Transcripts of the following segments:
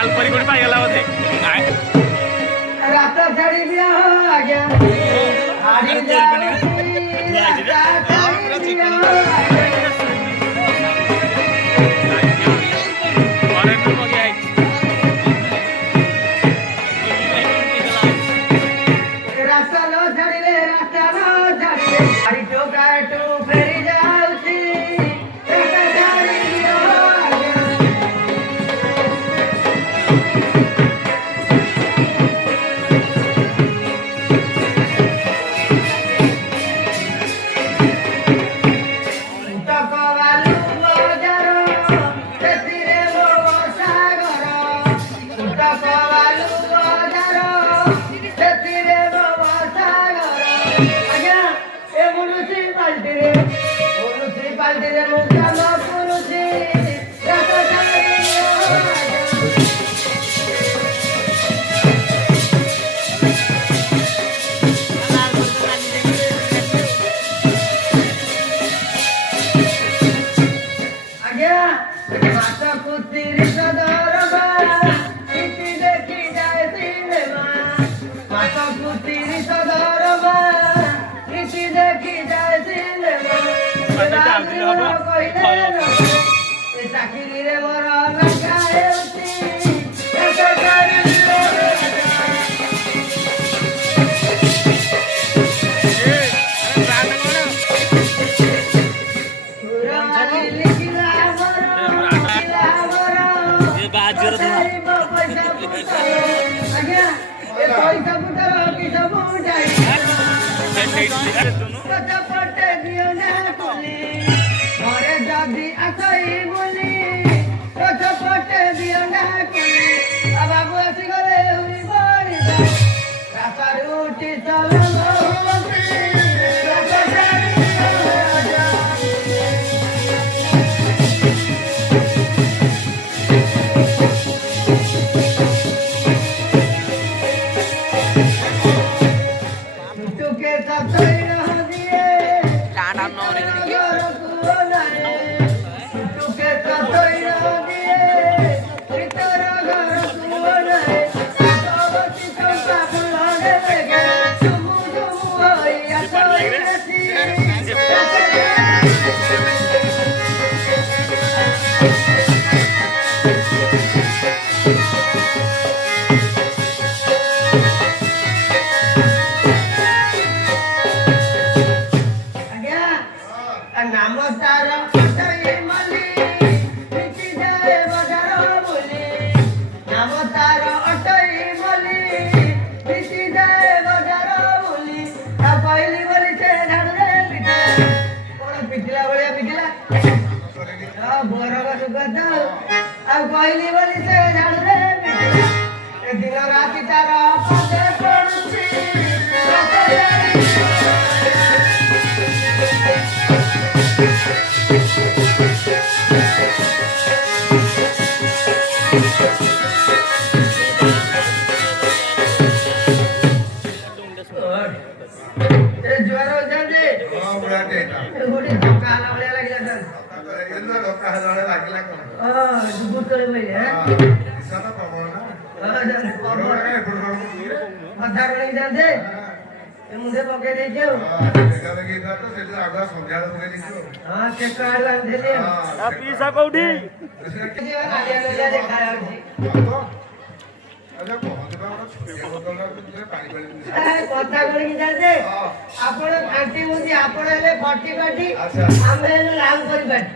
मालपरी कोणी पाहिला होते रात छाड़ी दिया आ गया हाड़ी मुझे पके दीजिए पीसा कौटी କଥା କହିକି ଯାଆନ୍ତେ ଆପଣ ଖାଣ୍ଟି ମୁଦି ଆପଣ ହେଲେ ଫଟି ପାଟି ଆମେ ହେଲେ ଲାଲ କରି ପାଟି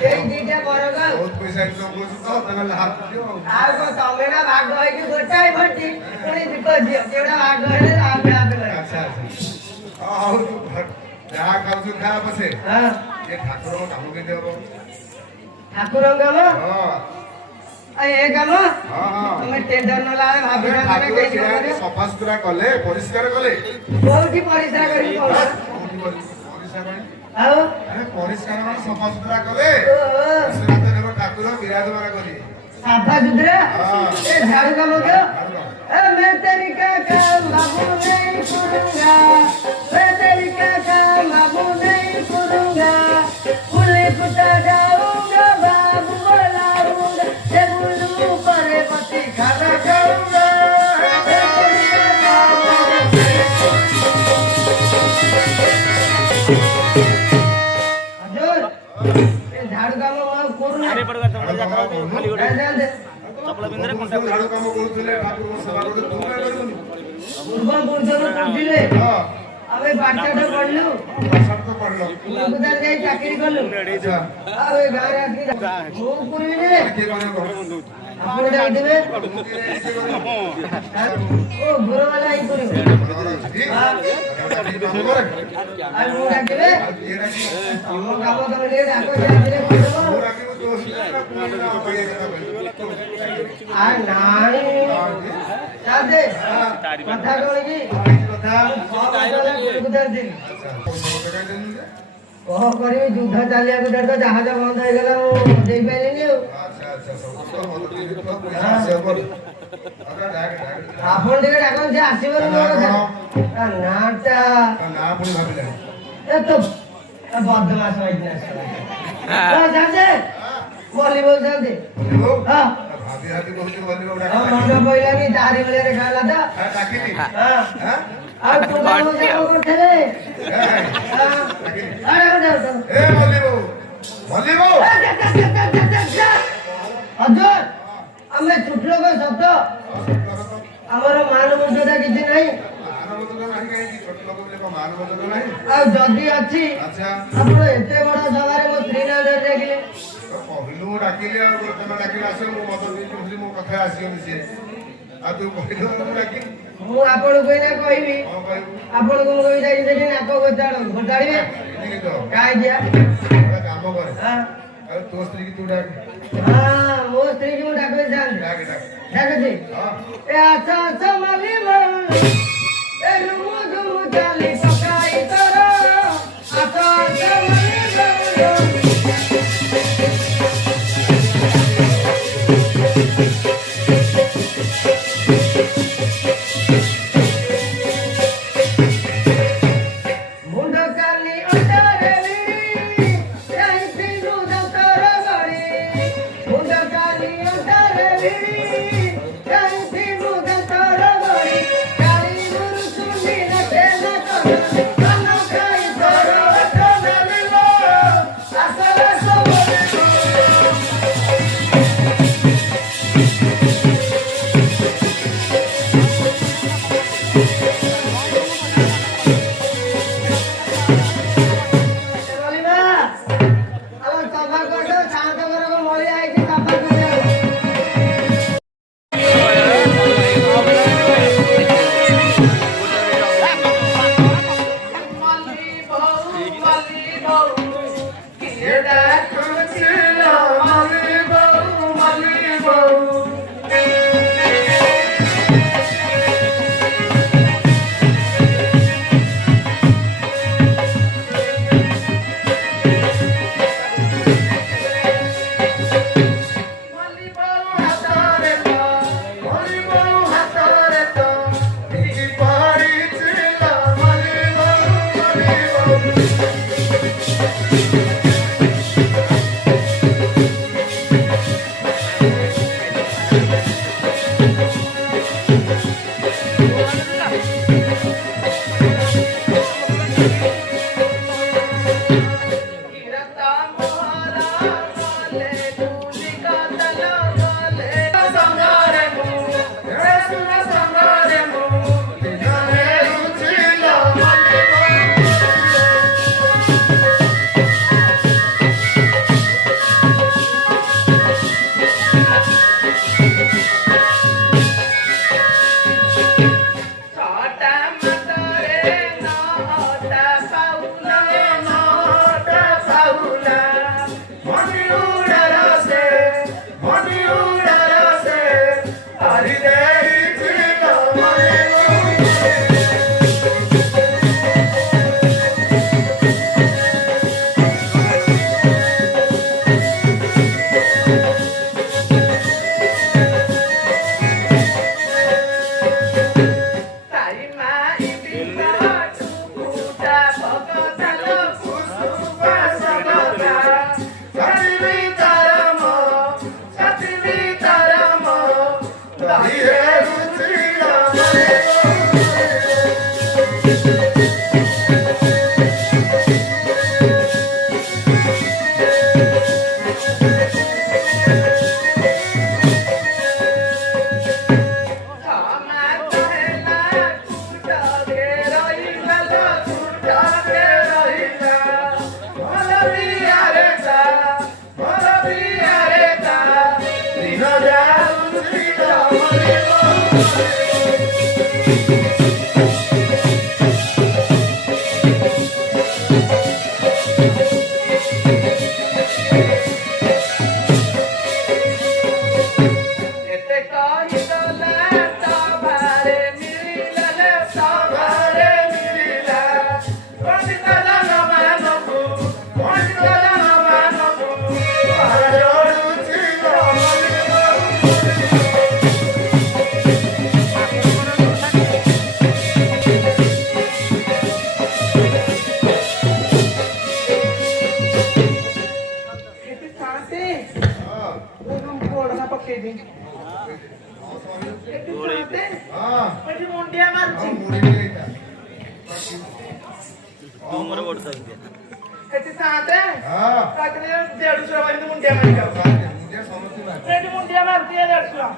ସେଇ ଦିଟା ବରଗ ଆଉ କଣ ତମେ ନା ଭାଗ ହେଇକି ଗୋଟାଏ ଫଟି ପୁଣି ଦୀପ ଦିଅ କେଉଟା ଭାଗ ହେଲେ ଆମେ ଯାହା ଖାଉଛୁ ଖା ପଛେ ଠାକୁରଙ୍କ କାମ କେମିତି ହବ ଠାକୁରଙ୍କ କାମ ए काम तमे टेंडर न लाए भाभी ना के सफा सुतरा कले परिष्कार कले कोठी परिष्कार करी परिष्कार आओ अरे परिष्कार माने सफा सुतरा कले विश्वनाथ ठाकुर विराजमान करी सफा सुतरा ए झाड़ू काम क्यों ए मैं तेरी का काम बाबू नहीं करूंगा मैं तेरी का काम बाबू नहीं करूंगा फूले पुता जाऊंगा बाबू बोलाऊंगा से बुलू पर ଝାଡୁ କାମ ମୁଁ ଆଉ କରୁନି। ଆରେ ପଡ ତମର ଯାତ୍ରା ହଉଛି ଖାଲି ଗୋଟେ ଚାଲ ଚପଲ ପିନ୍ଧରେ ପୂର୍ବରୁ କଣ୍ଟା ଝାଡୁ କାମ କରୁଥିଲେ ଠାକୁରଙ୍କ ସେବା କରୁଥିଲେ ତୁ କାଇଁ କରିବୁନି? ପୂର୍ବ ପୁରୁଷରୁ ବୁଝିଲେ ହଁ ଆମେ ପାଠଶାଠ ପଢିଲୁ ପାଠ ତ ପଢିଲ କଲିକତାରେ ଯାଇ ଚାକିରି କଲୁ ଆଚ୍ଛା ଆଉ ଏ ଗାଁରେ ଆସିକି ମୁଁ କରିବି ଯେ କିଏ କରିବ କହ? ଆପଣ ଯାଇଥିବେ ଓ ଘର ବାଲା ହିଁ କରିବେ ଘର ଅଛି କି? ହଁ। ଡାକିକି କାମ କରେ। ଆଉ ମୁଁ ଡାକିବେ କିଏ ଡାକିବ? ତମ କାମ ତମେ ଟିକେ ଡାକ ଯାଇଥିଲେ କରିଦେବ ମୁଁ ଡାକିବୁ ତୁ ଆସିଲେ ନା ପୁଣି ନା ଅବାଗିଆ କଥା କହିବୁ? ଆ ନାଇଁ ସାଥେ କଥା କଣ କି କଥା କଲିକତାରେ ଥିଲି ଆଚ୍ଛା ସମସ୍ତେ କାଇଁ ଦେଲୁନି ଯେ? କଣ କରିବି ଯୁଦ୍ଧ ଚାଲିବାକୁ ଦେଢ଼ ଜାହାଜ ବନ୍ଦ ହେଇଗଲା ମୁଁ ଦେଇପାରିଲିନି ଆଉ ଆଚ୍ଛା ଆଚ୍ଛା ସବୁ ତ ଭଲ ଟିକେ ତ ପଇସା ଆସିବ ପରେ ଆରେ ଡାକ ଆପଣ ଟିକେ ଡାକନ୍ତୁ ସେ ଆସିବନି ମୋ କଥା ତା ନାଁଟା ନା ପୁଣି ଭାବିଲାଣି ଏ ତ ବଦମାସ ହେଇକି ଆସିବ ଯାଆନ୍ତେ ଭଲିବଲ ଯାଆନ୍ତେ ବୋଲିବୁ? ହଁ ଭାବି ଭାବି କହୁଛୁ ବୋଲିବୁ ଆଉ ଡାକ ମନେ ପଇଲାନି ତାରି ଭଳିଆ ଦେଖା ହେଲା ତ ଡାକିଲି ହଁ ହାଁ ଆଉ ତୁ କାମ କରିଥିଲେ ଡାକିଲି ଆରେ ଯାଉ ଏ ବୋଲିବୁ ବୋଲିବୁ ହଜର ଆମେ ଛୋଟ ଲୋକ ସତ ଆମର ମାନ ମର୍ଯ୍ୟାଦା କିଛି ନାହିଁ ଆଉ ଯଦି ଅଛି ଆଚ୍ଛା ଆପଣ ଏତେ ବଡ ସଭାରେ ମୋ ସ୍ତ୍ରୀ ନାଁ ଧରି ଡାକିଲେ କହିଲୁ ମୁଁ ଡାକିଲି ଆଉ ତମେ ଡାକିଲେ ଆସିବ ମୁଁ ମଦ ଦେଇଥିଲି ମୋ କଥା ଆସିବନି ସିଏ ଆଉ ତୁ କହିଲୁ ମୁଁ ଡାକିଲି ମୁଁ ଆପଣଙ୍କୁ ଏଇନା କହିବି କଣ କହିବୁ ଆପଣଙ୍କୁ ମୁଁ କହିବି ଯାଇକି ସେଠି ନାକ ଘୋଟାଡ଼ିବେ ଏମିତି ତ କାହିଁକି ଗୋଟେ କାମ କରେ ହଁ ଆଉ ତୋ ସ୍ତ୍ରୀ କି ତୁ ଡାକ ମୋ ସ୍ତ୍ରୀକି ମୁଁ ଡାକିବି ଯାଆନ୍ତି ଡାକ ଡାକ ଡାକୁଛି ହଁ ଏ ଆସ ଆସ ମାଲିବ ଏ ରୁମୁ ଝୁମୁ ଚାଲି ପକାଇ ତର ଆସ ଆସ ମାଲିବ ମୁଣ୍ଡ କାଲି ଅଣ୍ଟାରେ ବିଡ଼ି ଯାଇଥିଲୁ ଦନ୍ତର ଗଳି ମୁଣ୍ଡ କାଲି ଅଣ୍ଟାରେ ବିଡ଼ି ଯାଇଥିଲୁ ଦନ୍ତର ଗଳି କାଳି ଗୁରୁ ଶୁଣିଲା ମୋର ବଡ଼ ଏଠି ସାତେ ହଁ ପାଖରେ 150 ବାରି ମୁଣ୍ଡିଆ ମାରି ଯାଉ ମୁଣ୍ଡିଆ ସମସ୍ତେ ମାରେ। ଏଠି ମୁଣ୍ଡିଆ ମାରୁଛି 150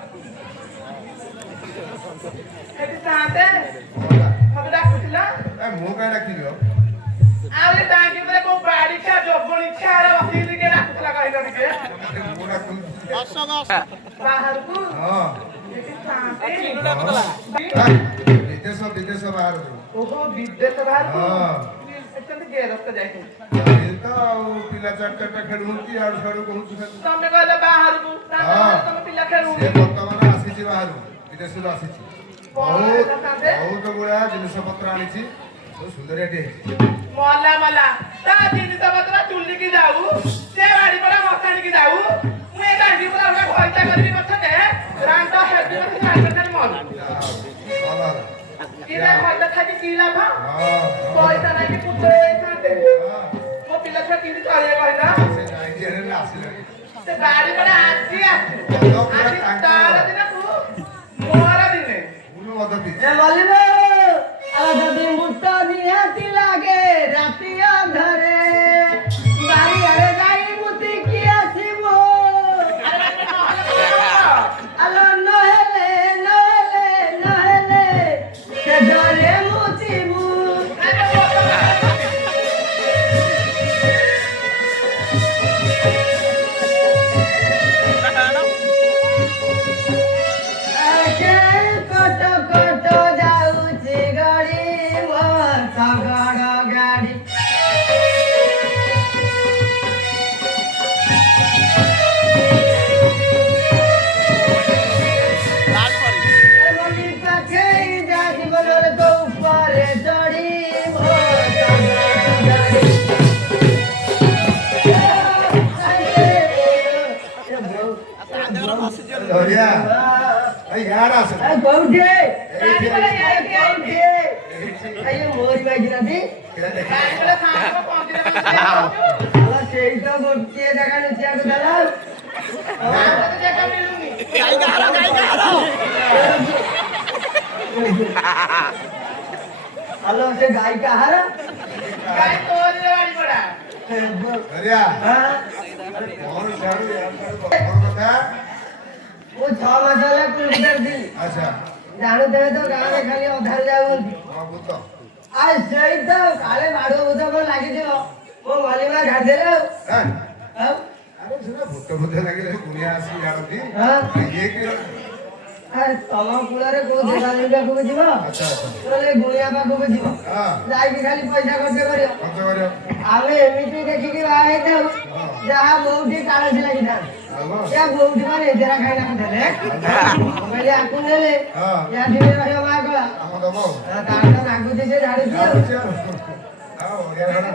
ଏଠି ସାତେ ମତେ ଡାକୁଥିଲା ମୁଁ କାହିଁ ଡାକିବି ଆଉ? ଆଉ ଏ ଟାଙ୍କି ପରେ କୋଉ ବାଡି ଛା ଜବଣି ଛା ବସିକି ଟିକେ ଡାକୁଥିଲା କହିଲ ଟିକେ ମୁଁ ଡାକୁଛି। ବାହାରକୁ ହଁ ଏଠି ସାତେ ବିଦେଶ ବିଦେଶ ବାହାରକୁ। ଓହୋ ବିଦେଶ ବାହାରକୁ ହଁ ଏମିତି ଗେରସ୍ତ ଯାଇଥିଲି ଏ ତ ଆଉ ପିଲା ଚାରିଟା ଖେଳୁଛନ୍ତି ଆଡୁ ସାଡୁ କହୁଛୁ ଖାଲି। ତମେ କହିଲ ବାହାରକୁ ତମେ ପିଲା ଖେଳୁ ସେ ବର୍ତ୍ତମାନ ଆସିଛି ବାହାରୁ ବିଦେଶରୁ ଆସିଛି। ବହୁତ ଗୁଡା ଜିନିଷ ପତ୍ର ଆଣିଛି। ବହୁତ ସୁନ୍ଦରିଆଟେ ହେଇଛି। ମଲା ମଲା ତା ଜିନିଷ ପତ୍ର ଚୁଲିକି ଯାଉ ସେ ବାଡି ପଡା ମଶାଣିକି ଯାଉ ମୁଁ ଏ ଗାଣ୍ଡି ପୁରା ଗୋଟେ ଘଇତା କରିବି ପଛକେ ରାଣ୍ଡ ହେବି ମତେ ଗାଣ୍ଡି ଖାଲି ମର ଭଲ ହେଲା। କିଲା ଘଇତା ଖାଇକି କି ଲାଭ ହଁ ପଇସା ନାଇଁ କି ପୁତ୍ର ହେଇଥାନ୍ତେ ମୋ ପିଲା ଛୁଆ କେମିତି ଚଳିବେ କହିଲା ସେ ନାଇଜେରିଆରେ ଆସିଲାଣି। ସେ ବାଡି ପଡା ଆଜି ଆଜି ତାର ଦିନକୁ ମୋର ଦିନେ ମୁଁ ମଦ ପିଇଛି। ଏ ମଲିବ ଆଉ ଯଦି ମୁଟ ନିହାତି ଲାଗେ ରାତି ଅଧରେ ବାରିଆରେ ଯାଇ ମୁତି କି ଆସିବ ଆଲୋ ନହେଲେ ସେ ଡରେ ମୁତିବୁ କଟ କଟ ଯାଉଛି ଗାଡ଼ି ମୋ ଶଗଡ଼ ଗାଡ଼ି ଏମନି ପାଖେଇ ଯାଯିବ ନହେଲେ ଉପରେ ଚଢ଼ି ମୋ ଶଗଡ଼ ଗାଡ଼ି ଧରିଆ ଏଇ ଗାଁରେ ଆସ। କୋଉଠି ବାଡି ପଡା ଯାଇକି ଆଇଛି ଆଜ୍ଞା ମୋରି ବାଜିନାନ୍ତି ବାଡି ପଡା ସାଙ୍ଗ ପହଞ୍ଚିଲେ ସେଇ ତ ଗୋଟିଏ ଜାଗା ନୁଚିବାକୁ ଦେଲା ଜାଗା ମିଳୁନି ହ୍ୟାଲୋ ସେ ଗାଈ କାହାର ଗାଈ ତୋରି ବାଡି ପଡା ଧରିଆ କଣ ସିଆଡୁ କଣ କଥା? ମୁଁ 6 ମାସ ହେଲା କୁଲିଦାର ଥିଲି ଆଚ୍ଛା ଜାଣୁଥିବେ ତ ଗାଁରେ ଖାଲି ଅଧାରେ ଯାଉଛନ୍ତି ହଁ ଭୂତ। ଆଉ ସେଇ ତ କାଳେ ମାଡୁଅ ଭୂତ କଣ ଲାଗିଥିବ ମୋ ମଲିମା ଘାଟିଦେଲେ ହେଁ? ଆଉ ଆରେ ସେଟା ଭୂତ ଭୂତ ଲାଗିଲେ କୁଣିଆ ଆସିକି ଜାଣନ୍ତି। ହଁ ଇଏ କି? ଆରେ ତମ କୂଳରେ କୋଉ ଦେବାଦେବୀ ପାଖକୁ ଯିବ ଆଚ୍ଛା ଆଚ୍ଛା ନହେଲେ ଗୁଣିଆ ପାଖକୁ ଯିବ ହଁ ଯାଇକି ଖାଲି ପଇସା ଖର୍ଚ୍ଚ କରିବ ଖର୍ଚ୍ଚ କରିବ। ଆମେ ଏମିତି ଦେଖିକି ବାହା ହେଇଥାଉ ଯାହା ବୋଉଠି କାଳସି ଲାଗିଥାନ୍ତି ଆଉ କଣ? या बोउठी माने जरा खाइना देले मैले आकु नेले ହଁ या दिने रहयो मा गला ଆମ ଦବ ଆଉ। तार नागुती से झाड़ी दियो ଯାଉଛି ଆଉ। ଆଉ ବଢିଆ ହେଲା।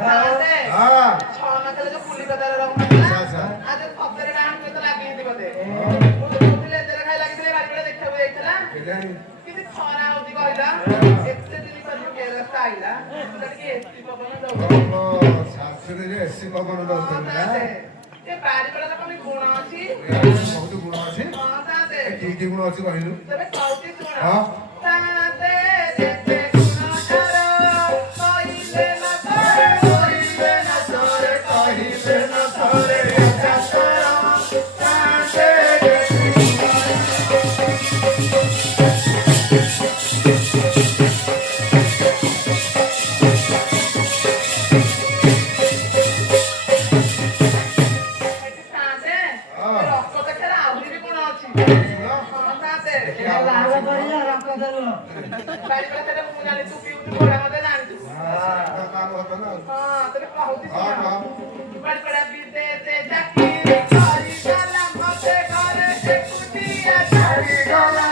ହଁ ଛଅ ମାସରେ ଯୋଉ ପୁଲି କତାର ରହୁଥିଲା ଆଚ୍ଛା ଆଜି ସତରେ ରାଣ ସହିତ ଲାଗିଛି ବୋଧେ ମୁଁ ତ କହୁଥିଲି ଏତେ ଖାଇ ଲାଗିଥିଲେ ବାଡ଼ି ପଡା ଦେଖିବାକୁ ଯାଇଥିଲା କେଜାଣି କିନ୍ତୁ ଖରା ହଉଛି କହିଲା ଏତେ ଦିନ କରିକି କେରସ୍ତ ଆଇଲା ଟିକେ ଏସି ପବନ ଦଉଛି ଶାଶୁରେ ଏସି ପବନ ଦଉଛନ୍ତି ନା? ଏ ବାଡ଼ି ପଡାର କଣ ଗୁଣ ଅଛି ବହୁତ ଗୁଣ ଅଛି। ହଁ ତାତେ କି କି ଗୁଣ ଅଛି କହିଲୁ? ତେବେ କହୁଛି ଶୁଣ ହଁ ତାତେ ଯେତେ ଗୁଣ ତାର କହିଲେ ନା ସରେ କହିଲେ ନା ସରେ କହିଲେ ନା ସରେ ଚାଷର ତାତେ ରକ୍ତ ଦେଖାରେ ଆହୁରି ବି ଗୁଣ ଅଛି এটা লাল করিলা রক্ত দেব ବାଡ଼ି ପରା ସେଟା ମୁଁ ଜାଣି ତୁ ପିଉଛୁ ବଢା ମତେ ଜାଣିଛୁ କାମ ହତ ନା ହଁ ତୋତେ କହୁଛି ହଁ ଶୁଣ। ହଁ ବାଡ଼ି ପରା ବିଦେଶେ ଚାକିରି କରିଗଲା ମତେ ଘରେ ଏକୁଟିଆ ଛାଡ଼ିଗଲା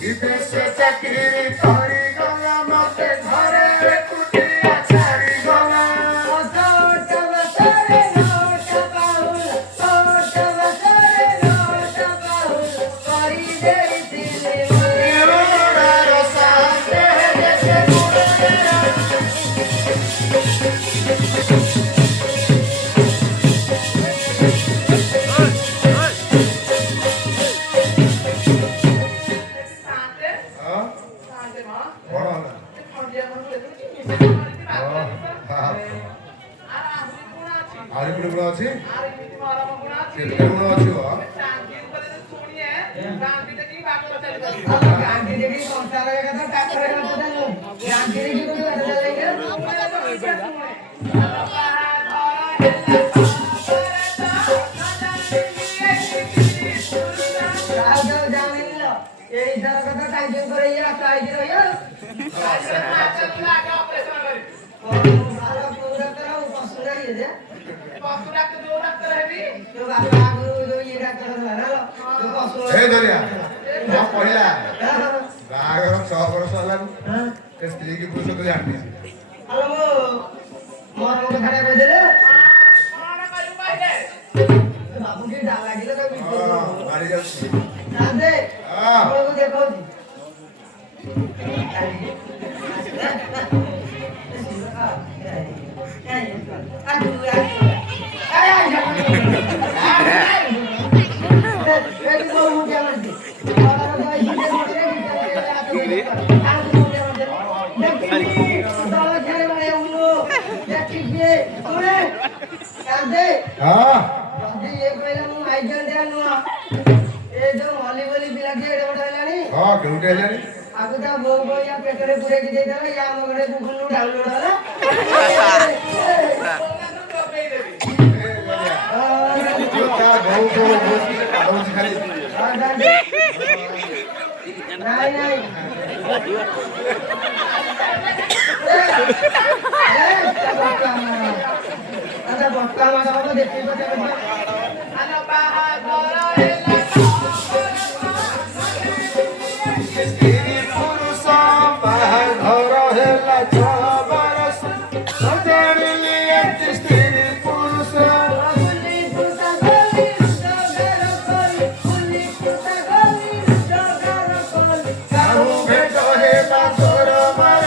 ବିଦେଶ ଚାକିରି କରିଗଲା ମତେ ଘରେ ଏକୁଟିଆ ଛାଡ଼ିଗଲା ସାତେ ହଁ ସାତେ ମା କଣ ହେଲା ସେ ଖଣ୍ଡିଆ ଖଣ୍ଡ ଦେଖୁଛି ମିଶି ମାରିଛି ହଁ, ହଁ। ଆରେ ଆହୁରି ଗୁଣ ଅଛି ଆହୁରି ପୁଣି ଗୁଣ ଅଛି ଆରେ ଏମିତି ମରମ ଗୁଣ ଅଛି କେତେ ଗୁଣ ଅଛି ବ ଶାନ୍ତି ଉପରେ ଯଦି ଶୁଣିଏ ଗାନ୍ଧୀ ଦେଖି ବାକର ଚାଲିପାରିବ ଗାନ୍ଧୀ ଦେବୀ ସଂସାର କଥା ଟାକରେ କଥା ଦେଲୁ ଗାନ୍ଧୀ ଦେବୀ କୋଉ ବାଟ ଚାଲିଲେ এই ধর কথা টাইপিং করে ইয়া সাইড রইয়া ভালো পুরা করো পছন্দ হই যে তো বাবা গুরু ইয়ে ডাক্তার হলো তো পছন্দ ଏ ଧରିଆ କଣ କହିଲା ବାହାଘର 6 ବର୍ଷ ହେଲାଣି ଏ ସ୍ତ୍ରୀ କି ପୁରୁଷ ତ ଜାଣିଛି হ্যালো মোর মুখ খারাপ হয়ে দিলে বাবু কি ডাল লাগিলে তো ହଁ ମାରି ଯାଉଛି জানতে ହଁ ଆପଣଙ୍କୁ ଦେଖଉଛି ହଁ ହଁ କେଉଁଠି ହେଲାଣି ଆଗୁ ତା ବୋଉ ବୋଉ ୟା ପେଟରେ ପୁରେଇକି ଦେଇଦେଲା ୟା ମଗରେ ଗୁଗୁଲ ଡାଉନଲୋଡ ହେଲା ଏ ଧରିଆ ତା ବୋଉ ବୋଉ ବୋଉ କାଢଉଛି ଖାଲି ନାଇଁ ନାଇଁ ବଟକା ମାଡ଼ ହବ ଦେଖିବ ସ୍ତ୍ରୀ ପୁରୁଷ ବାହାଘର ହେଲା 6 ବର୍ଷ ନ ଜାଣିଲି ଏଠି ସ୍ତ୍ରୀ ପୁରୁଷ କାହୁ ଭେଟ ହେଲା ତୋର ମର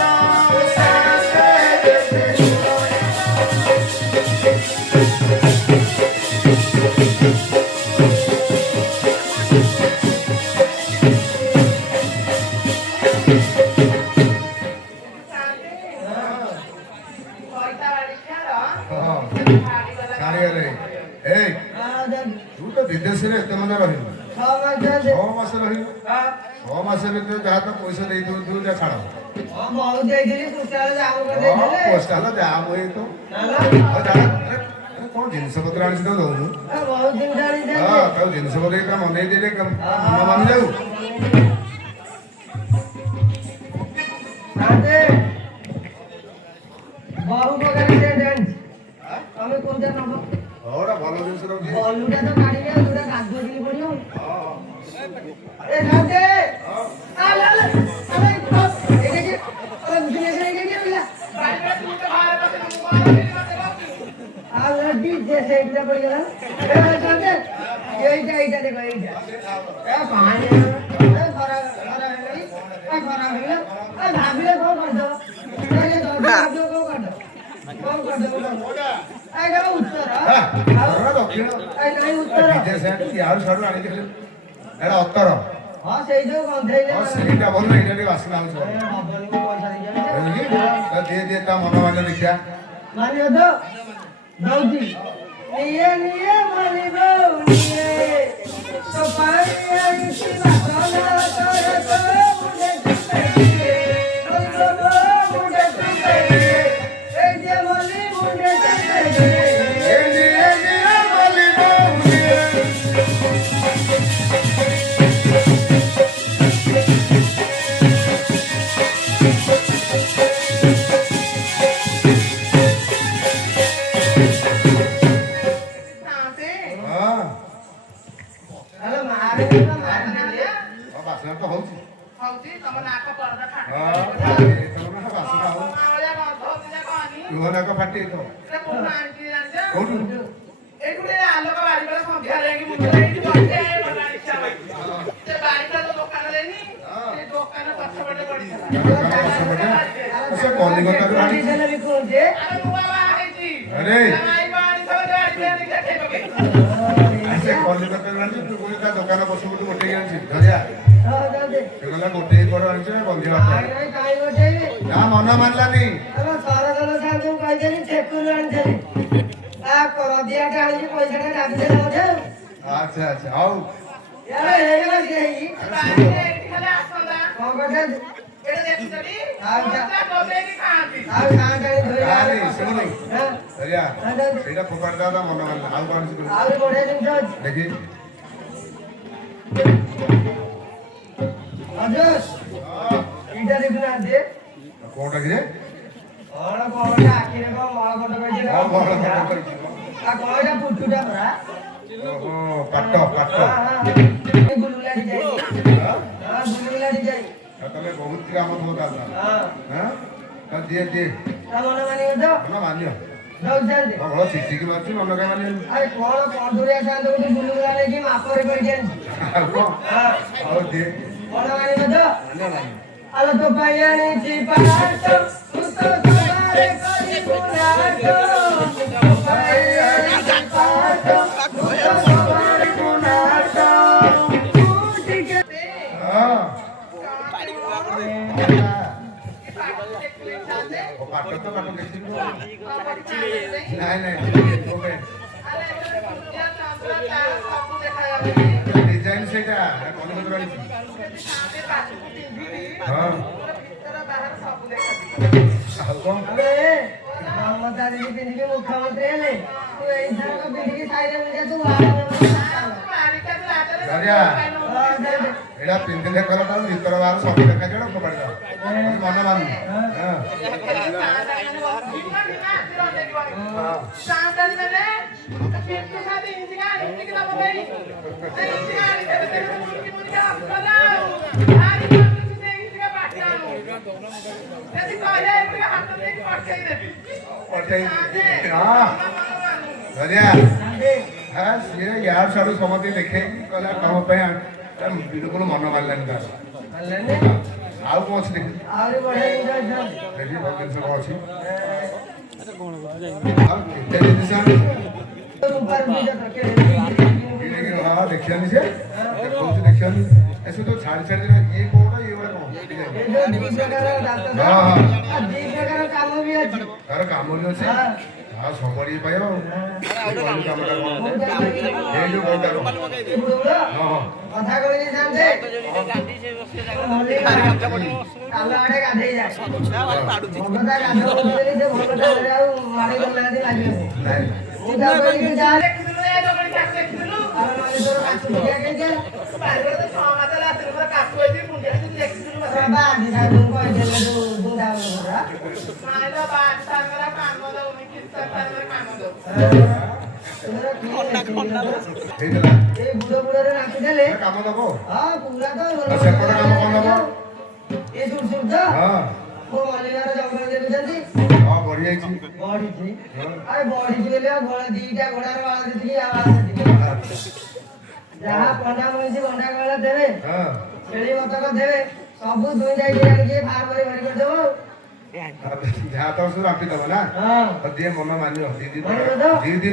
ଛାଡ଼ିଗଲେ ଏଇ ତୁ ତ ବିଦେଶରେ ଏତେ ମଜା ରହିବୁ 6 ମାସ ରହିବୁ 6 ମାସ ଭିତରେ ଯାହା ତ ପଇସା ଦେଇଥିବୁ ତୁ ଯା ଛାଡ଼ ବହୁତ ଦେଇଥିଲି କୃଷ୍ଣାଳ ଜାମ ହଁ କରିଦେଇଥିଲେ ପୋଷ୍ଟାଲ ଯାମ ହେଇ ତ ଆଉ ଯା କଣ ଜିନିଷ ପତ୍ର ଆଣିଛି ତ ଦଉନୁ ବହୁତ ଦିନ ଜାଣିଛନ୍ତି ହଁ ତାକୁ ଜିନିଷ ପତ୍ର ତା ମନେଇ ଦେଇରେ ମନ ମାନି ଯାଉ ବହୁ ପ୍ରକାର ଡ୍ୟାନ୍ସ ତମେ କୋଉଟା ନବ ହଉଟା ଭଲ ଜିନିଷ ରହୁଛି ବଲୁଟା ତ କାଢିବେ ଆଉ ଯୋଉଟା ଗାଧୋଇ ପଡିବ ଏ ସାଥେ ଆଲେ ଆଲେ ଆଲେ ଏଇଟା କି ଆଲେ ବୁଝିଲେ ଏଇଟା କି ପିଲା ଆଲେ ଡିଜେ ସେଇଟା ପଡିଗଲା ଏ ସାଥେ এইটা দেখো এইটা এ পানি এ খরা খরা হেলাই এ খরা হেলা এ ভাবিলে কোন করদো এই যে ভাবিলে কোন করদো কোন করদো এইটা উত্তর ଦକ୍ଷିଣ এই নাই উত্তর ବିଦେଶ ୟାରୁ ସାରୁ ଆଣିକି ଏଇଟା ଅତର ହଁ ସେଇ ଯୋଉ ଗନ୍ଧେଇଲେ ହଁ ସେଇଟା ଭଲ ଏଇଟା ଟିକେ ବାସ୍ନା ହଉଛି ହବନି ପଇସା ଦେଇକି ଦିଏ ଦିଏ ତା ମନ ମାନେ ଦେଖିଆ ମାନିବ ତ ଦଉଚି নিয়ে নিয়ে মানিব নিয়ে তো পারি আইছি বাসনা করে তো মুডে তুই মুডে তুই এই যে বলি মুডে তুই ଆରେ ତ ମାରିଦେଲେ ବାସନା ତ ହଉଛି ହଉଛି ତମ ନାକ ପରଦା ହଁ ଖାଟ ବାସନା ହଉଛି ଭଳିଆ ଗନ୍ଧ ହଉଛି ନା କହନି ଲୁହ ନାକ ଫାଟି ଯାଇଥିବ ସେ କୋଉଠୁ ଆଣିଛି ଜାଣିଛ କୋଉଠୁ ଏଇଠୁ ଗୋଟେ ଆଲୋକ ବାଡ଼ି ବେଳେ ସନ୍ଧ୍ୟାରେ ଯାଇକି ବୁଝିଲେ ଏଇଠି ବସିଛି ଏ ବଡ ଇଚ୍ଛା ହଉଛି ସେ ବାଡ଼ିଟା ତ ଦୋକାନ ଦେଇନି ସେ ଦୋକାନ ପଛପଟେ ପଡ଼ିଥିଲା ସେ କଲିକତାରୁ ଆଣିଛି ଦେଲେ ବି କହୁଛେ ଆରେ ନୂଆ ବାହା ହେଇଛି ଆରେ ଆଇବ ଆଣିଥିବ ଗାଡ଼ି ଦେଇକି ଦେଖେଇ ପକେଇ ସେ କଲିକତାରୁ ଆଣିଛି ତୁ କହୁଛୁ ତା ଦୋକାନ ପଛପଟୁ ଗୋଟେଇ ଆଣିଛି ଧରିଆ ହଁ ଯାଉଛେ ସେ କହିଲା ଗୋଟେଇ କର ଆଣିଛି ବନ୍ଧି ବାଟ କାଇଁ ନାଇଁ କାଇଁ ଗୋଟେଇବି ନା ମନ ମାନିଲାନି ଆମ ସରଦଳ ସାଙ୍ଗକୁ କହିଦେଲି ଛେକୁରୁ ଆଣିଥିଲି ଆ କରଦିଆଟା ଆଣିକି ପଇସାଟା କାଟିଦେଲେ ବୋଧେ ଆଚ୍ଛା ଆଚ୍ଛା ହଉ ୟାର ହେଇଗଲା କି ହେଇକି ବାଡ଼ିରେ ଏଇଠି ଖାଲି ଆସନ୍ତା କଣ କରୁଛନ୍ତି ଏଇଟା ଦେଖୁଛନ୍ତି ଆଉ ମଶା ଡବେଇକି ଖାଆନ୍ତି ଆଉ ସାଙ୍ଗାଳି ଧରି ଆରେ ଶୁଣୁ ହଁ ଧରିଆ ସେଇଟା ଫୋପାଡ଼ି ଦବା ତା ମନ ମାନିଲା ଆଉ କଣ ଅଛି କହିଲୁ? ଆହୁରି ବଢିଆ ଜିନିଷ ଅଛି ଦେଖି ଅଜୟ ଏଇଟା ଦେଖୁନାହାନ୍ତି କୋଉଟା କିରେ କଣ କଣ ଆଖିରେ କଣ ମଳ ଫଟ କହିଛି ହଁ ଭଲ ଭଲ କରିଛି ଆଉ କଣ ଏଇଟା ପୁଟୁଟା ପରା ଓହୋ ପାଟ ପାଟ ଗୁଲଗୁଲାଟି ଯାଇ ହଁ ଗୁଲଗୁଲାଟି ଯାଇ ତମେ ବହୁତ କାମ ବହୁତ ଆସା ହଁ ହଁ ଦିଏ ଦିଏ ତା ମନ ମାନିବ ତ ମନ ମାନ୍ୟ ଦଉଛନ୍ତି ଭଲ ଶିଖିକି ମାରୁଛି ମନ କାହିଁ ମାନିବ ଆରେ କଣ କଣ୍ଡୁରିଆ ଶାନ୍ତ ଗୋଟେ ଗୁଲଗୁଲା ନେଇକି ମାପରେ କରିକି ଆଣିଛି ଆଉ କଣ ହଁ ହଉ ଦିଏ ମନ ମାନିବ ତ ମାନ୍ୟ ମାନ୍ୟ ଆଲୋ ତୋ ପାଇଁ ଆଣିଛି ପାଟ ତୁ ତ ସବାରେ କରିବୁ ନାଟ ତୋ ପାଇଁ ଆଣିଛି ପାଟ ତୁ ତ ସବାରେ କରିବୁ ନାଟ ତୁ ଟିକେ ହଁ ଦେଖିଲେ ପାଟ ତ ପାଟ ଦେଖିବୁ ନାଇଁ ନାଇଁ ନାଇଁ ଗୋଟେ ଡିଜାଇନ ସେଇଟା କଲିକତାରୁ ଆଣିଛି ହଁ ଆଉ କଣ ଆବେ ମମତା ଦିଦି ପିନ୍ଧିକି ମୁଖ୍ୟମନ୍ତ୍ରୀ ହେଲେ ତୁ ଏଇଥରକ ପିନ୍ଧିକି ସାଇରେ ମିଳିଆ ତୁ ଧରିଆ ଏଇଟା ପିନ୍ଧିଲେ କର ତାକୁ ଭିତର ବାହାର ସବୁ ଦେଖାଯିବ ଫୋପାଡ଼ି ଦବା ମନ ମାନୁ ହଁ ପଠେଇ ହଁ ଧରିଆ ହଁ ସିଏ ୟାର ସାଡ଼ୁ ସମସ୍ତେ ଦେଖେଇକି କହିଲା ତମ ପାଇଁ ବିଲକୁଲ ମନ ମାରିଲାନି ତାର ଆଉ କଣ ଅଛି ଦେଖି ଆହୁରି ବଢିଆ ଜିନିଷ ଅଛି ଦେଖି ଭଲ ଜିନିଷ କଣ ଅଛି ଆଉ କେତେ ଜିନିଷ ଆଣିଛୁ? ରୂପାର ବୀଜ ହଁ ଦେଖିବାନି ସେ ଦେଖଉଛି ଦେଖିବାନି ଏସବୁ ତ ଛାଡ଼ି ଛାଡ଼ି ଦେବେ ଇଏ କୋଉଟା ଇଏ ଗୋଟେ କଣ ଏ ଯୋଉ ଦି ପ୍ରକାର ଦାନ୍ତ ହଁ ହଁ ଦି ପ୍ରକାର କାମ ବି ଅଛି ତାର କାମ ବି ଅଛି ଆଉ ସମ୍ଭାଳି ପାଇବ କାମଟା କଣ ଏଇ ଯୋଉ କୋଉଟା କଣ ହଁ କଥା କହିଲି ଜାଣିଛେ କାଲ ଆଡେ ଗାଧେଇ ଯାଏ ଭଗତା ଗାଧୋଉଛନ୍ତି ସେ ଭଗତା ଆଉ ମାରି ଗଲାନ୍ତି ଲାଗିବ ନାଇଁ ତୁ ତାପରେ ଯା ଦେଖିଥିଲୁ ଏ ଲୋକଟି କାକୁ ଦେଖିଥିଲୁ ଆଉ ନହେଲେ ତୋର କାଛୁ ପିଆ କେତେ ବାଡ଼ିରେ ତ ଛଅ ମାସ ରାତିରେ ପୁରା କାକୁ ହେଇଛି ମୁଣ୍ଡିଆ ତୁ ଦେଖିଥିଲୁ ବାବା ଆଜି ସାର୍ କହିଦେଲେ ତୁ ବୁଢା ବୁଢା ନାଇଁ ତ ବାଦ ସାଙ୍ଗରେ କାମ ଦଉନି କିସ୍ତା ସାଙ୍ଗରେ କାମ ଦଉ ହେଇଥିଲା ଏଇ ବୁଢ ବୁଢରେ ନାଚିଦେଲେ କାମ ଦବ ହଁ ପୁରା ତ ସେପଟେ କାମ କଣ ଦବ ଏ ସୁର ତ ହଁ ମୋ ମଲିନାର ଜଙ୍ଗଲ ଦେଖୁଛନ୍ତି ହଁ ବଢି ଯାଇଛି ବଢିଛି ଆରେ ବଢିଛି ବୋଲି ଆଉ ଘୋଡ଼ା ଦିଟା ଘୋଡାର ବାଳ ଯେତିକି ଆଉ ବାଳ ସେତିକି ଯାହା ପଣ୍ଡା ମଣିଷି ଭଣ୍ଡା କଳ ଦେବେ ହଁ ଛେଳି ବତକ ଦେବେ ସବୁ ଦୁଇ ଯାଇକି ଆଣିକି ଫାର୍ମରେ ଭରି କରିଦେବ ଯାହା ତ ସବୁ ରାମ୍ପି ଦବ ନା ହଁ ଦିଏ ମନ ମାନିବ ଦି ମାନିବ ତ?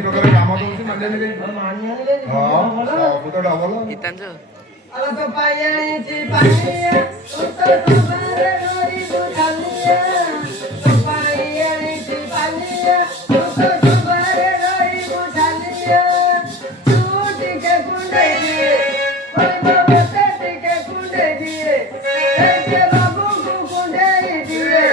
ପ୍ରକାର କାମ ଦଉଛି ମାନିବନି ମାନିଆନି ହଁ ଭଲ ସବୁ ତ ଡବଲ ଆଲୋ ତୋ ପାଇଁ ଆଣିଛି ପାନିଆ ତୁ ତ ସବାରେ ରହିବୁ ଖାଲିଆ ତୋ ପାଇଁ ଆଣିଛି ପାନିଆ ତୁ ତ ସବାରେ ରହିବୁ ଖାଲିଆ ତୁ ଟିକେ କୁଣ୍ଡେଇ ଦିଏ କହିବ ମତେ ଟିକେ କୁଣ୍ଡେଇ ଦିଏ ସେ ବାବୁକୁ କୁଣ୍ଡେଇ ଦିଏ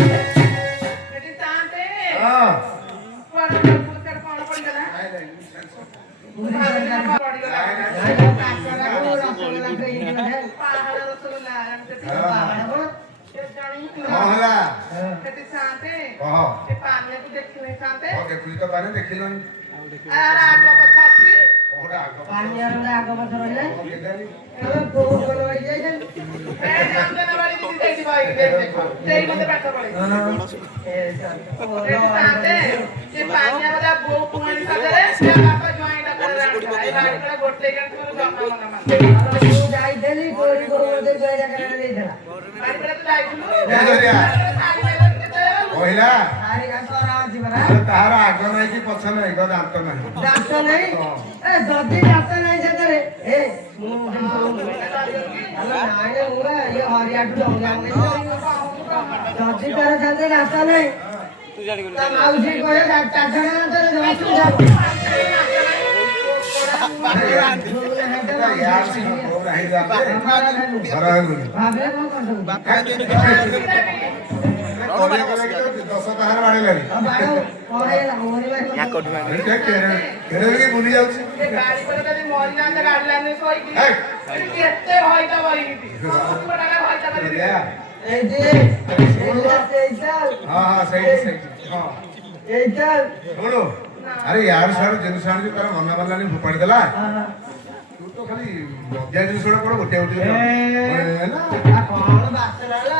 ସେଠି ଚାନ୍ତେ ହଁ ପାହାଡ କଣ? କଣ ହେଲା ସେଠି ଥାନ୍ତେ କହ ସେ ପାନିକୁ ଦେଖିଲେ ଥାନ୍ତେ ହଁ ଦେଖୁଛି ତ ପାଣି ଦେଖିଲନି ଆର ଆଗ କଥା ଅଛି କୋଉଟା ଆଗ ପାଣିଆର ଆଗ ପଛ ରହିଲେ କଣ କେଜାଣି? ଆମେ ବହୁତ ଭଲ ହେଇଯାଇଛନ୍ତି। ଅଙ୍ଗନବାଡି ଦିଦି ସେଇଠି ବହି ଦେଖ ସେଇ ମତେ ପାଠ ପଢେ ସେଠି ଥାନ୍ତେ ସେ ପାନିଆ ବାଲା ବୋଉ ପୁଣି ସାଥିରେ ସେ ବାପା ଜୁଆଇଁଟା ପରେ ରାନ୍ଧିଲା ଏ ବାଡ଼ିଟା ଗୋଟେ ଗାଁରୁ ଜମା ମନା ମାନେ ମୁଁ ଯାଇଥିଲି କୋଳି ମତେ ଜୟ ଜାଗାରେ ଦେଇଥିଲା। ବାଡ଼ିଟା ତ ଯାଇଥିଲୁ ଏ ଧରିଆ କହିଲା ଆରେ କରା ଅଛି ପରା। ତାହାର ଆଗ ନାହିଁ କି ପଛ ନାହିଁ ତ ଦାନ୍ତ ନାହିଁ ଦାନ୍ତ ନାହିଁ ଏ ଯଦି ଦାନ୍ତ ନାହିଁ ସେଥିରେ ଏ ମୁଁ ନାଇଁ ମୁଁ ଇଏ ହରିଆଠୁ ଡଙ୍ଗା ଯଦି ତାର ସାଥେ ଦାନ୍ତ ନାହିଁ ତା ମାଉସୀ କହେ ଚାରିଟା ଦାନ୍ତରେ ଅସୁବିଧା ଭାବିଲେ କଣ କରୁଛନ୍ତି? 10 ତାହାର ବାଡେଇଲାଣି ବୁଲି ଯାଉଛି ସେ ଗାଡ଼ି ପରେ ଯଦି ମରିଯାଆନ୍ତେ ଗାଡ଼ି ଲାଇନରେ ଶୋଇକି କେତେ ଭୟଟା ବହିକି ଭୟଟା କରିକି ହଁ ହଁ ସେଇଠି ସେଇଠି ହଁ ଶୁଣୁ ଆରେ ୟାର ସାର୍ ଜିନିଷ ଆଣିଛୁ ତାର ମନା ମାରିଲାନି ଫୋପାଡ଼ି ଦେଲା ତୁ ତ ଖାଲି ମଜା ଜିନିଷ ଗୁଡା କଣ ଗୋଟିଏ ଗୋଟିଏ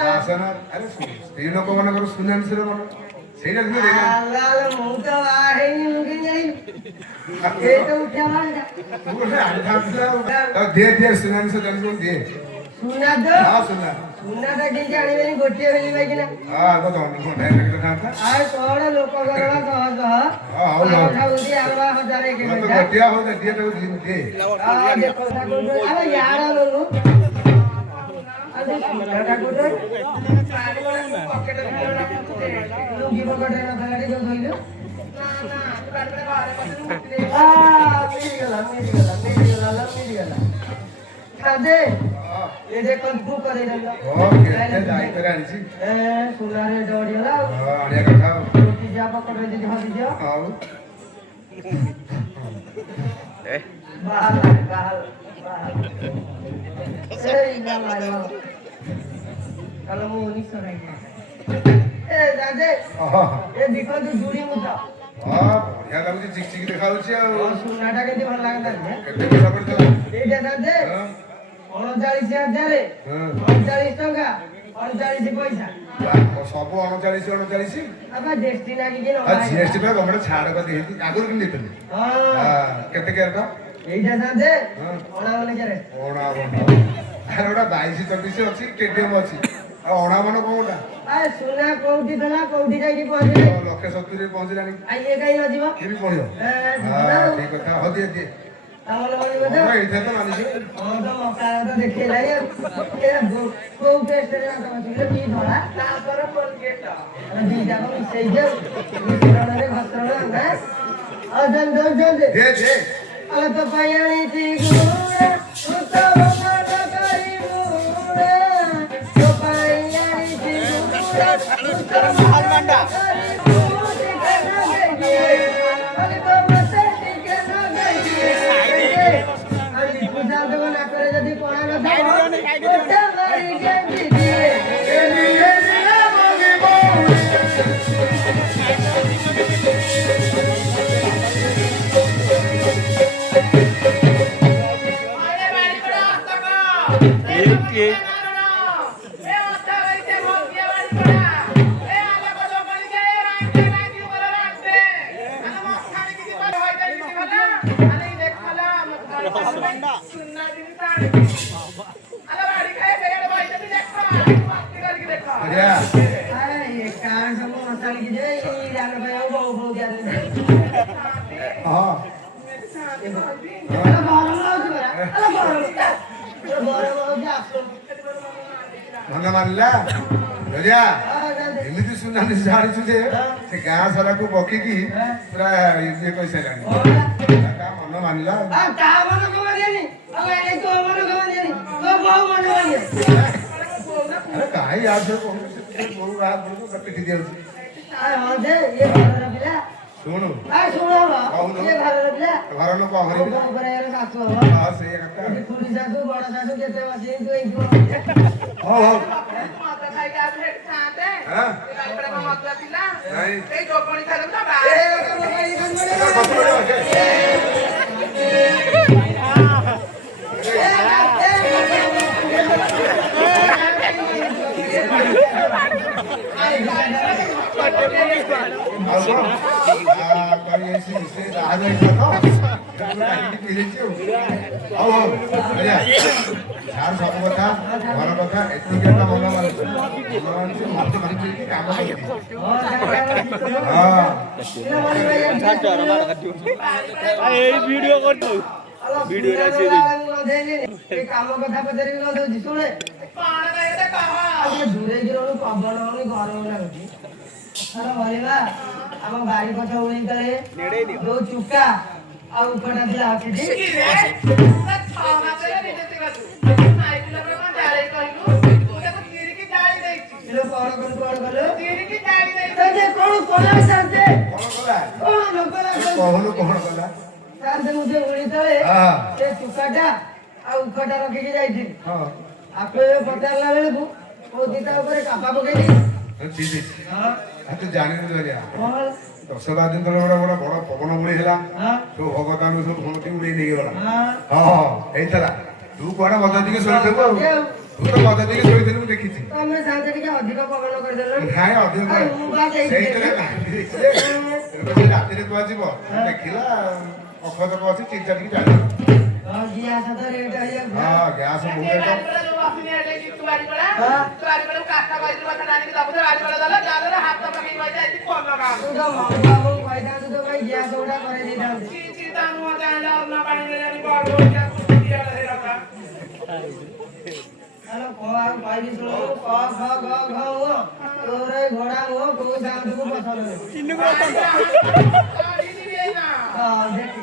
ବାସନ ଆରେ ସ୍ତ୍ରୀ ଲୋକ ମାନଙ୍କର ସୁନାଂଶରେ ମନ ସେଇଟା କିନ୍ତୁ ମୁଁ ତ ହେଇନି ମୁଁ କେମିତି ଦିଏ ଦିଏ ସୁନାଂଶ ଜାଣିଛୁ ଦିଏ ସୁନା ତ ହଁ ସୁନା ସୁନାଟା କେମିତି ଆଣିବେନି ଗୋଟିଏ ବେଲି ପାଇକିନା ହଁ ଆଗ ଖାଆନ୍ତା ଆଉ କଣ ଲୋକ କରବା ସହଜ ହଜାର ଗୋଟିଆ ହଉ ଦିଏ ତାକୁ ଦିଏ ଆରେ ୟାର ଲୋ ସୁନାଟା କୋଉଠି ଲୁଙ୍ଗି ପକେଟରେ ନଥାଏ ଯୋଉ ଧଇଲୁ ମିଳିଗଲା ଖାଦେ ଏ ଦେଖ ତୁ କରେଇ ଦେଲା ଆଣିଛି ସୁନାରେ ଡରିଗଲା ଆଣିବା କଥା ଲୁଟି ଯା ପକେଟରେ ଯଦି ହଜିଯିବ ଆଉ kalau mau ini sorenya dade ଏ ଦେଖନ୍ତୁ ଜୁଡ଼ି ମୁଦ ହଁ ବଢିଆ ଲାଗୁଛି ଚିକ୍ ଚିକ୍ ଦେଖାଯାଉଛି ଆଉ ସୁନାଟା କେମିତି ଭଲ ଲାଗନ୍ତା କେତେ ପଇସା ପଡିଥିଲା ଏଇଟା ଦେ 39,000 39 ଟଙ୍କା 39 ପଇସା ସବୁ 39 ଆବା ଡେଷ୍ଟି ଲାଗିକି ଜିଏସଟି ପାଇଁ ଗଭର୍ଣ୍ଣମେଣ୍ଟ ଛାଡ କରି ଦେଇଛି ଆଗରୁ କେମିତି ଦେଇଥିଲି କେତେ କେରଟା ଏଇଟା ଦେ 59 ଆରେ ଗୋଟା 22-24 ଅଛି କେଟିଏମ ଅଛି ଆଉ ଅଣାବନ କୋଉଟା ସୁନା କୋଉଠି ଥିଲା କୋଉଠି ଯାଇକି ପହଞ୍ଚିଲେ 170 ପହଞ୍ଚିଲାଣି ଇଏ କାହିଁ ନଯିବ କେମିତି ପଢିବ ଠିକ କଥା ହଉ ଦିଏ ଦିଏ ଏଇଟା ତ ମାନିଛି ଦେଖେଇଲାଣି କୋଉ ଟେଷ୍ଟରେ କି ଧଳା ତାଙ୍କର କୋଲଗେଟ ଦିଟା ମିଶେଇ ଯାଉ ମିଶ୍ରଣରେ ଘଷଣ ଦଉଛନ୍ତି ତ ପାଇଁ ଆଣିଛି ଯଦି ପଣା ମନ ମାନିଲା ଏମିତି ସୁନାଲି ଜାଣିଛୁ ଯେ ସେ ଗାଁ ସାରାକୁ ପକେଇକି ପୁରା ଇଏ କହିସାରିଲାଣି ମନ ମାନିଲା କାହିଁ ଆସ ପିଟି ଦିଆଉଛି ଶୁଣୁ ଘର ଲୋକ ସେଇଆ କଥା ହଉ ହଉ ମଦ ଖାଇକି ଆଉ ସେଠି ଥାନ୍ତେ ହଁ ଗାଡି ପଡା କଣ ମତଲବ ଥିଲା ନାଇଁ ସେଇ ଯୋଗଣି ଖାଇଲୁ ନା ଆଉ କଣ କରି ଏସି ସେ ଜାହାଜ ହେଇଥିଲା ତ ପିଲିଛି ଆଉ ହଉ ହଉ ଆଜ୍ଞା ସାର୍ ସବୁ କଥା ଭଲ କଥା ଏତିକି একটা ମନ ମାରୁଛି ମତେ ମାରୁଛି କାମ କରୁଛି ଏଇ ଭିଡିଓ କରିଛୁ ଭିଡିଓ କାମ କଥା ପଚାରିକି ନ ଦଉଛି ଶୁଣେ କଣ କହିଲେ କହ ଦୂରେଇକି ରହୁ ପବନ ହଉନି ଗରମ ଲାଗୁଛି ଭରିବା ଆମ ବାରି କଥା ଉଣେଇ ତଳେ ଯୋଉ ଚୁକା ଆଉ ଉପଟା ଥିଲା ଅଛି କହୁନୁ କଣ କଲା ସେ ଚୁକାଟା ଆଉ ଉଖଟା ରଖିକି ଯାଇଥିଲି ହଁ ଆପଣ ପଚାରିଲା ବେଳକୁ କହୁଛି ତା ଉପରେ କାପା ପକେଇ ଦେଇଛି ତୁ ଜାଣିନୁ ଜରିଆ କଣ 10 ଦିନ ତଳେ ଗୋଟେ ବଡ ପବନ ବୁଳି ହେଲା ସବୁ ଭଗବାନ ସବୁ ସମସ୍ତେ ଉଡେଇ ନେଇଗଲା ହଁ ହେଇଥିଲା ତୁ କୁଆଡେ ମଦ ଦେଇକି ଶୋଇଥିବୁ ଆଉ ତୁ ତ ମଦ ଦେଇକି ଶୋଇଥିଲୁ ମୁଁ ଦେଖିଛି ତମେ ସାଙ୍ଗେ ଟିକେ ଅଧିକ ପବନ କରିଦେଲ ନାଇଁ ଅଧିକ ସେଇଥିରେ ରାତିରେ କୁହାଯିବ ଦେଖିଲା ଅଖତକ ଅଛି ଚିନ୍ତା ଟିକେ ଚାଲିବ ଗ୍ୟାସ ତ ରେଟ୍ ହେଇଯାଉଛି ହଁ ଗ୍ୟାସ ବହୁତ ଗ୍ୟାସ ଗୁଡା କରେଇ ଦେଇଥାନ୍ତି ହ୍ୟାଲୋ କହ ଆଉ କହିବି ଶୁଣୁ କ ଖ ଗ ଘ ହୁଅ ତୋର ଏଇ ଘୋଡା ହୁଅ କୋଉ ସାନ୍ତକୁ ପସନ୍ଦ ହଁ ଦେଖି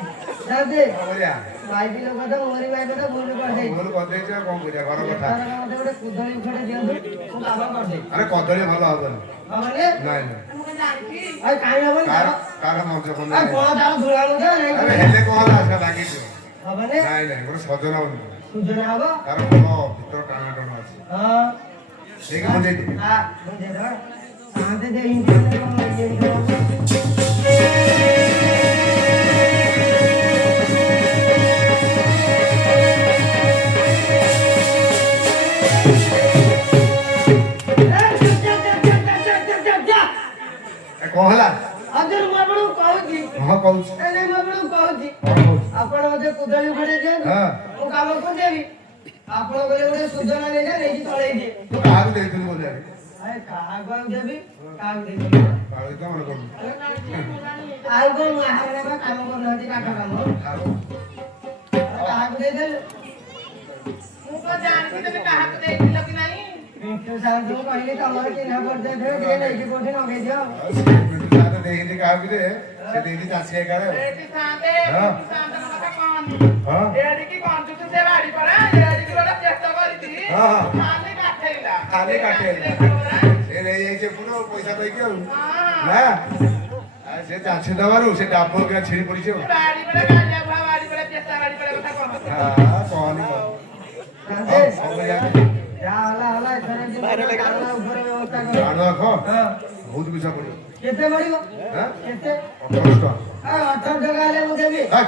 ଯାଉଛି କରିବା ମାଇକି ଲୋକ ତ ମୋରି ମାଇକ ତ ଭୁଲ କରିଦେଇଛି ଭୁଲ କରିଦେଇଛୁ ଆଉ କଣ କରିବା ଘର କଥା ମତେ ଗୋଟେ କୁଦଳୀ ଉଖଟେ ଦିଅନ୍ତୁ ମୁଁ କାମ କରିଦେବି ଆରେ କଦଳୀ ଭଲ ହବନି ହବନି ନାଇଁ ନାଇଁ ଆଉ କାହିଁ ହବନି କାର ମଞ୍ଚ ଆଉ କଣ ତାର ଧୁଳାଣୁ ତ ଆରେ ହେଲେ କଣ ଆଶା ଲାଗିଯିବ ହବନି ନାଇଁ ନାଇଁ ଗୋଟେ ସଜନା ହଉନି ସୂଚନା ହବ ତାର ଭଲ ଭିତର ଟାଣ ଟାଣ ଅଛି ହଁ ଠିକ ବୁଝେଇଛି ବୁଝେଇଦବା ଶାନ୍ତି ଦେଇ କଣ ହେଲା ଆଜି ମୁଁ ଆପଣଙ୍କୁ କହୁଛି ହଁ କହୁଛି ମୁଁ ଆପଣଙ୍କୁ କହୁଛି କଣ କହୁଛି ଆପଣ ମତେ କୁଦଳୀ ଉଖଟେ ଦିଅନ୍ତୁ ହଁ ମୁଁ କାମ କରିଦେବି ଆପଣ କହିଲେ ଗୋଟେ ସୂଚନା ନେଇକି ତଳେଇ ଦିଏ ତୁ କାହାକୁ ଦେଇଥିଲୁ ବୋଧେ ଆରେ କାହାକୁ ଆଉ ଦେବି କାହାକୁ ଦେବି କାହାକୁ ଦେଇଥିଲ ମନେ କରୁନୁ ଆଉ କଣ ମହାରାଣା ବା କାମ କରୁନାହାନ୍ତି କାଠ କାମ କାହାକୁ ଦେଇଦେଲେ ମୁଁ କଣ ଜାଣିଛି ତମେ କାହାକୁ ଦେଇଥିଲ କି ନାହିଁ ପିଣ୍ଟୁ ସାର୍ଙ୍କୁ କହିଲି ତମର ଚିହ୍ନା ପରିଚୟ ଥିବ ଟିକେ ନେଇକି କୋଉଠି ନଗେଇ ଦିଅ ଦେଇନି କାହାକୁ ଯେ ସେ ଦେଇନି ଚାଷୀ ଏକାଳେ ଏଠି ଥାନ୍ତେ ହଁ। ଥାନ୍ତେ କଥା କହନି ହଁ ଏଠିକି କଞ୍ଚୁଛୁ ସେ ବାଡି ପରା ଏଠିକି ଗୋଟେ ଚେଷ୍ଟା କରିଛି ହଁ ହଁ ଖାଲି କାଠେଇଲା ଖାଲି କାଠେଇଲା। ସେ ନେଇଯାଇଛି ପୁଣି ଆଉ ପଇସା ଦେଇକି ଆଉ ନା ଆଉ ସେ ଚାଷୀ ଦବାରୁ ସେ ଡାବର କିନା ଛିଡ଼ି ପଡ଼ିଛି ଆଉ ବାଡି ପରା କାଲିଆ ଭୁଆ ବାଡି ପରା ଚେଷ୍ଟା ବାଡି ପରା କଥା କହ କହନି ସାନ୍ତେ ଯାହା ହେଲା ଏଥର କାମ ଉପରେ ବ୍ୟବସ୍ଥା କର ଆଣୁ ଆଖ ହଁ ବହୁତ ପଇସା ପଡ଼ିବ କେତେ ପଡିବ ହଁ କେତେ 1800 ଟଙ୍କା 18 ଟଙ୍କା ହେଲେ ମୁଁ ଦେବି ହେ,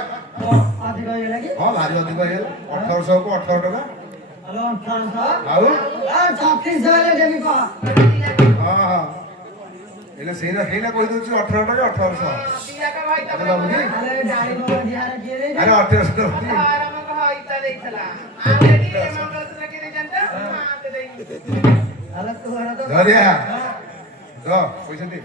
ଅଧିକ ହେଇଗଲା କି ହଁ ଭାରି ଅଧିକ ହେଇଗଲା 1800 କୁ 18 ଟଙ୍କା ହ୍ୟାଲୋ 1800 ଆଉ 3600 ହେଲେ ଦେବି କହ ହଁ ହଁ ଏଇନା ସେଇନା କହିଦେଉଛି 18 ଟଙ୍କା 1800 ଦିଆକ ଭାଇ ତମେ ତମେ ଦବୁନି ଆରେ ଗାଡି ମୋର ଦିହାର କିଏ ଦେଇଛି ଆରେ 1800 ଦବୁନି ଆରମ୍ଭ ହଇତା ଦେଇଥିଲା ଆମେ ଏଠି ମଙ୍ଗଳସୂତ୍ର କିଣି ଜାଣିଛ ମାତେ ଦେଇ ଆରେ ତୁ ଘର ତ ଧରିଆ ଦ ପଇସା ଦେ